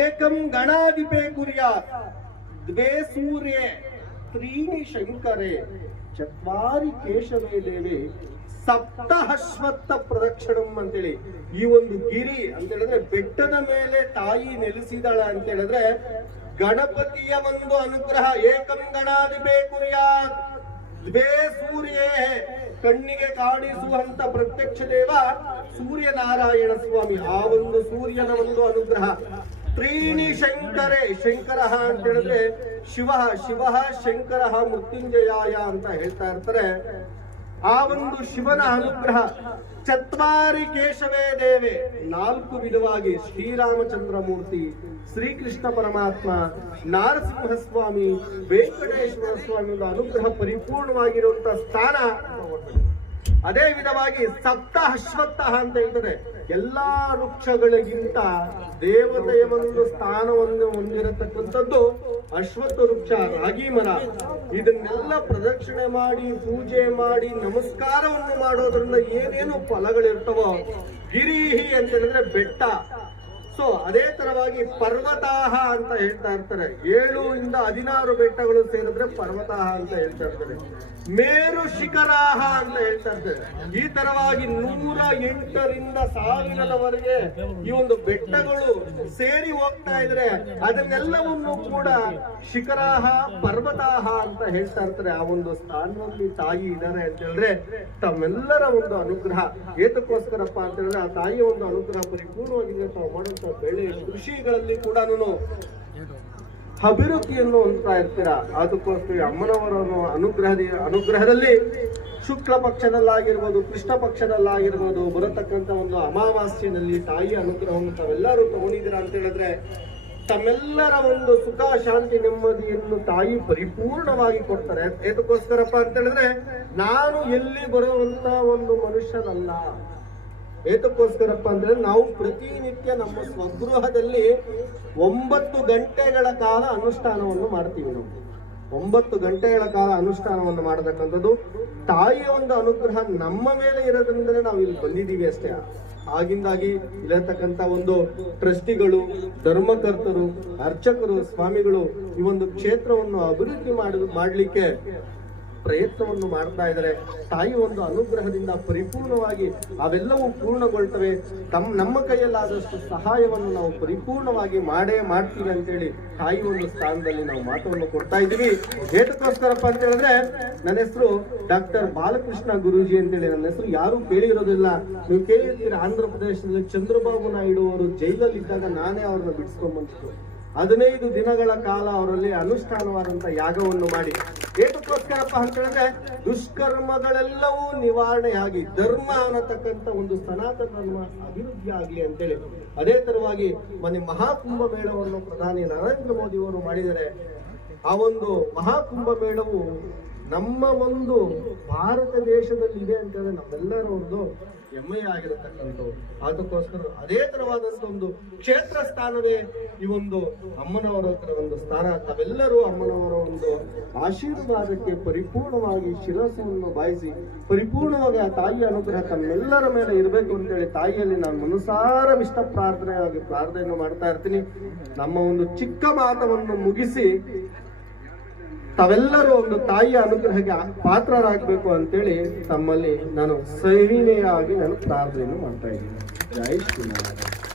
ಏಕಂ ಗಣಾಧಿಪೇ ಕುರಿಯ ದ್ವೇ ಸೂರ್ಯೆ, ತ್ರೀಣಿ ಶಂಕರೇ, ಚತ್ವಾರಿ ಕೇಶವೇ ದೇವಿ. ಸಪ್ತ ಅಶ್ವತ್ಥ ಪ್ರದಕ್ಷಿಣಂ ಅಂತೇಳಿ. ಈ ಒಂದು ಗಿರಿ ಅಂತ ಹೇಳಿದ್ರೆ ಬೆಟ್ಟದ ಮೇಲೆ ತಾಯಿ ನೆಲೆಸಿದಾಳ ಅಂತ ಹೇಳಿದ್ರೆ ಗಣಪತಿಯ ಒಂದು ಅನುಗ್ರಹ, ಏಕಂ ಗಣಾಧಿಪೇ ಕುರಿಯ ದ್ವೇ ಸೂರ್ಯೇ, ಕಣ್ಣಿಗೆ ಕಾಣಿಸುವಂತ ಪ್ರತ್ಯಕ್ಷ ದೇವ ಸೂರ್ಯನಾರಾಯಣ ಸ್ವಾಮಿ. ಆ ಒಂದು ಸೂರ್ಯನ ಒಂದು ಅನುಗ್ರಹ. ತ್ರೀಣಿ ಶಂಕರೇ ಶಂಕರ ಅಂತ ಹೇಳಿದ್ರೆ ಶಿವ ಶಿವ ಶಂಕರ ಮೃತ್ಯುಂಜಯಾಯ ಅಂತ ಹೇಳ್ತಾ ಇರ್ತಾರೆ. ಆ ಒಂದು ಶಿವನ ಅನುಗ್ರಹ ಚತ್ವಾರಿ ಕೇಶವೇ ದೇವೆ, ನಾಲ್ಕು ವಿಧವಾಗಿ ಶ್ರೀರಾಮಚಂದ್ರ ಮೂರ್ತಿ, ಶ್ರೀಕೃಷ್ಣ ಪರಮಾತ್ಮ ನಾರಸಿಂಹ ಸ್ವಾಮಿ ವೆಂಕಟೇಶ್ವರ ಸ್ವಾಮಿ ಅನುಗ್ರಹ ಪರಿಪೂರ್ಣವಾಗಿರುವಂತಹ ಸ್ಥಾನ. ಅದೇ ವಿಧವಾಗಿ ಸಪ್ತ ಅಶ್ವತ್ಥ ಅಂತ ಹೇಳ್ತಾರೆ ಎಲ್ಲಾ ವೃಕ್ಷಗಳಿಗಿಂತ ದೇವತೆಯ ಒಂದು ಸ್ಥಾನವನ್ನು ಹೊಂದಿರತಕ್ಕಂಥದ್ದು ಅಶ್ವತ್ಥ ವೃಕ್ಷ ರಾಗಿ ಮರ. ಇದನ್ನೆಲ್ಲ ಪ್ರದಕ್ಷಿಣೆ ಮಾಡಿ, ಪೂಜೆ ಮಾಡಿ, ನಮಸ್ಕಾರವನ್ನು ಮಾಡೋದ್ರಿಂದ ಏನೇನು ಫಲಗಳಿರ್ತವೋ, ಗಿರಿಹಿ ಅಂತ ಹೇಳಿದ್ರೆ ಬೆಟ್ಟ. ಸೊ ಅದೇ ತರವಾಗಿ ಪರ್ವತಾಹ ಅಂತ ಹೇಳ್ತಾ ಇರ್ತಾರೆ. ಏಳು ಇಂದ ಹದಿನಾರು ಬೆಟ್ಟಗಳು ಸೇರಿದ್ರೆ ಪರ್ವತಾಹ ಅಂತ ಹೇಳ್ತಾ ಇರ್ತಾರೆ. ಮೇರು ಶಿಖರಾಹ ಅಂತ ಹೇಳ್ತಾರೆ. ಈ ತರವಾಗಿ ನೂರ ಎಂಟರಿಂದ ಸಾವಿರದವರೆಗೆ ಈ ಒಂದು ಬೆಟ್ಟಗಳು ಸೇರಿ ಹೋಗ್ತಾ ಇದ್ರೆ ಅದನ್ನೆಲ್ಲವನ್ನು ಕೂಡ ಶಿಖರಾಹ, ಪರ್ವತಾಹ ಅಂತ ಹೇಳ್ತಾ ಇರ್ತಾರೆ. ಆ ಒಂದು ಸ್ಥಾನದಲ್ಲಿ ತಾಯಿ ಇದ್ದಾರೆ ಅಂತ ಹೇಳಿದ್ರೆ ತಮ್ಮೆಲ್ಲರ ಒಂದು ಅನುಗ್ರಹ. ಏತಕ್ಕೋಸ್ಕರಪ್ಪ ಅಂತ ಹೇಳಿದ್ರೆ ಆ ತಾಯಿಯ ಒಂದು ಅನುಗ್ರಹ ಪರಿಪೂರ್ಣವಾಗಿದೆ ತಾವು ಮಾಡುವಂತ ಬೆಳೆ ಕೃಷಿಗಳಲ್ಲಿ ಕೂಡ ಅಭಿವೃದ್ಧಿಯನ್ನು ಹೊಂದ್ತಾ ಇರ್ತೀರಾ? ಅದಕ್ಕೋಸ್ಕರ ಅಮ್ಮನವರ ಅನುಗ್ರಹದ, ಅನುಗ್ರಹದಲ್ಲಿ ಶುಕ್ಲ ಪಕ್ಷದಲ್ಲಾಗಿರ್ಬೋದು, ಕೃಷ್ಣ ಪಕ್ಷದಲ್ಲಾಗಿರ್ಬೋದು, ಬರತಕ್ಕಂಥ ಒಂದು ಅಮಾವಾಸ್ಯದಲ್ಲಿ ತಾಯಿ ಅನುಗ್ರಹವನ್ನು ತಾವೆಲ್ಲರೂ ತಗೊಂಡಿದ್ದೀರಾ ಅಂತ ಹೇಳಿದ್ರೆ, ತಮ್ಮೆಲ್ಲರ ಒಂದು ಸುಖ, ಶಾಂತಿ, ನೆಮ್ಮದಿಯನ್ನು ತಾಯಿ ಪರಿಪೂರ್ಣವಾಗಿ ಕೊಡ್ತಾರೆ. ಏತಕ್ಕೋಸ್ಕರಪ್ಪ ಅಂತ ಹೇಳಿದ್ರೆ, ನಾನು ಎಲ್ಲಿ ಬರುವಂತ ಒಂದು ಮನುಷ್ಯನಲ್ಲ. ಏತಕ್ಕೋಸ್ಕರಪ್ಪ ಅಂದ್ರೆ ನಾವು ಪ್ರತಿನಿತ್ಯ ನಮ್ಮ ಸ್ವಗೃಹದಲ್ಲಿ ಒಂಬತ್ತು ಗಂಟೆಗಳ ಕಾಲ ಅನುಷ್ಠಾನವನ್ನು ಮಾಡ್ತೀವಿ ನಾವು. ಒಂಬತ್ತು ಗಂಟೆಗಳ ಕಾಲ ಅನುಷ್ಠಾನವನ್ನು ಮಾಡತಕ್ಕಂಥದ್ದು. ತಾಯಿಯ ಒಂದು ಅನುಗ್ರಹ ನಮ್ಮ ಮೇಲೆ ಇರೋದ್ರಿಂದಲೇ ನಾವು ಇಲ್ಲಿ ಬಂದಿದ್ದೀವಿ ಅಷ್ಟೇ. ಆಗಿಂದಾಗಿ ಇಲ್ಲಿರ್ತಕ್ಕಂಥ ಒಂದು ಟ್ರಸ್ಟಿಗಳು, ಧರ್ಮಕರ್ತರು, ಅರ್ಚಕರು, ಸ್ವಾಮಿಗಳು ಈ ಒಂದು ಕ್ಷೇತ್ರವನ್ನು ಅಭಿವೃದ್ಧಿ ಮಾಡಲಿಕ್ಕೆ ಮಾಡ್ಲಿಕ್ಕೆ ಪ್ರಯತ್ನವನ್ನು ಮಾಡ್ತಾ ಇದ್ದಾರೆ. ತಾಯಿ ಒಂದು ಅನುಗ್ರಹದಿಂದ ಪರಿಪೂರ್ಣವಾಗಿ ಅವೆಲ್ಲವೂ ಪೂರ್ಣಗೊಳ್ತವೆ. ತಮ್ಮ ನಮ್ಮ ಕೈಯಲ್ಲಾದಷ್ಟು ಸಹಾಯವನ್ನು ನಾವು ಪರಿಪೂರ್ಣವಾಗಿ ಮಾಡೇ ಮಾಡ್ತೀವಿ ಅಂತೇಳಿ ತಾಯಿ ಒಂದು ಸ್ಥಾನದಲ್ಲಿ ನಾವು ಮಾತನ್ನು ಕೊಡ್ತಾ ಇದ್ದೀವಿ. ಏತಕ್ಕೋಸ್ಕರಪ್ಪ ಅಂತ ಹೇಳಿದ್ರೆ ನನ್ನ ಹೆಸರು ಡಾಕ್ಟರ್ ಬಾಲಕೃಷ್ಣ ಗುರೂಜಿ ಅಂತೇಳಿ. ನನ್ನ ಹೆಸರು ಯಾರು ಕೇಳಿರೋದಿಲ್ಲ. ನೀವು ಕೇಳಿರ್ತೀರ? ಆಂಧ್ರ ಪ್ರದೇಶದಲ್ಲಿ ಚಂದ್ರಬಾಬು ನಾಯ್ಡು ಅವರು ಜೈಲಲ್ಲಿ ಇದ್ದಾಗ ನಾನೇ ಅವ್ರನ್ನ ಬಿಡಿಸ್ಕೊಂಡ್ಬಂತು ಹದಿನೈದು ದಿನಗಳ ಕಾಲ ಅವರಲ್ಲಿ ಅನುಷ್ಠಾನವಾದಂತ ಯಾಗವನ್ನು ಮಾಡಿ. ಏತಕ್ಕೋಸ್ಕರಪ್ಪ ಅಂತ ಹೇಳಿದ್ರೆ ದುಷ್ಕರ್ಮಗಳೆಲ್ಲವೂ ನಿವಾರಣೆಯಾಗಿ ಧರ್ಮ ಅನ್ನತಕ್ಕಂತ ಒಂದು ಸನಾತನ ಧರ್ಮ ಅಭಿವೃದ್ಧಿ ಆಗಲಿ ಅಂತೇಳಿ. ಅದೇ ತರವಾಗಿ ಮೊನ್ನೆ ಮಹಾಕುಂಭ ಮೇಳವನ್ನು ಪ್ರಧಾನಿ ನರೇಂದ್ರ ಮೋದಿ ಅವರು ಮಾಡಿದರೆ, ಆ ಒಂದು ಮಹಾಕುಂಭ ಮೇಳವು ನಮ್ಮ ಒಂದು ಭಾರತ ದೇಶದಲ್ಲಿ ಇದೆ ಅಂತಂದ್ರೆ ನಮ್ಮೆಲ್ಲರ ಒಂದು ಹೆಮ್ಮೆಯ ಆಗಿರತಕ್ಕಂಥವು ಅದಕ್ಕೋಸ್ಕರ ಅದೇ ತರವಾದಂತ ಒಂದು ಕ್ಷೇತ್ರ ಸ್ಥಾನವೇ ಈ ಒಂದು ಅಮ್ಮನವರ ಒಂದು ಸ್ಥಾನ. ತಾವೆಲ್ಲರೂ ಅಮ್ಮನವರ ಒಂದು ಆಶೀರ್ವಾದಕ್ಕೆ ಪರಿಪೂರ್ಣವಾಗಿ ಶಿರಸ್ಸನ್ನು ಬಾಯಿಸಿ, ಪರಿಪೂರ್ಣವಾಗಿ ಆ ತಾಯಿಯ ಅನುಗ್ರಹ ತಮ್ಮೆಲ್ಲರ ಮೇಲೆ ಇರಬೇಕು ಅಂತೇಳಿ ತಾಯಿಯಲ್ಲಿ ನಾನು ಮನಸಾರ ಇಷ್ಟ ಪ್ರಾರ್ಥನೆಯಾಗಿ ಪ್ರಾರ್ಥನೆಯನ್ನು ಮಾಡ್ತಾ ಇರ್ತೀನಿ. ನಮ್ಮ ಒಂದು ಚಿಕ್ಕ ಮಾತವನ್ನು ಮುಗಿಸಿ, ತಾವೆಲ್ಲರೂ ಒಂದು ತಾಯಿಯ ಅನುಗ್ರಹಕ್ಕೆ ಪಾತ್ರರಾಗಬೇಕು ಅಂತೇಳಿ ತಮ್ಮಲ್ಲಿ ನಾನು ಸವಿನಯವಾಗಿ ನಾನು ಪ್ರಾರ್ಥನೆಯನ್ನು ಮಾಡ್ತಾ ಇದ್ದೀನಿ. ಜೈ ಶ್ರೀನಾರಾಯಣ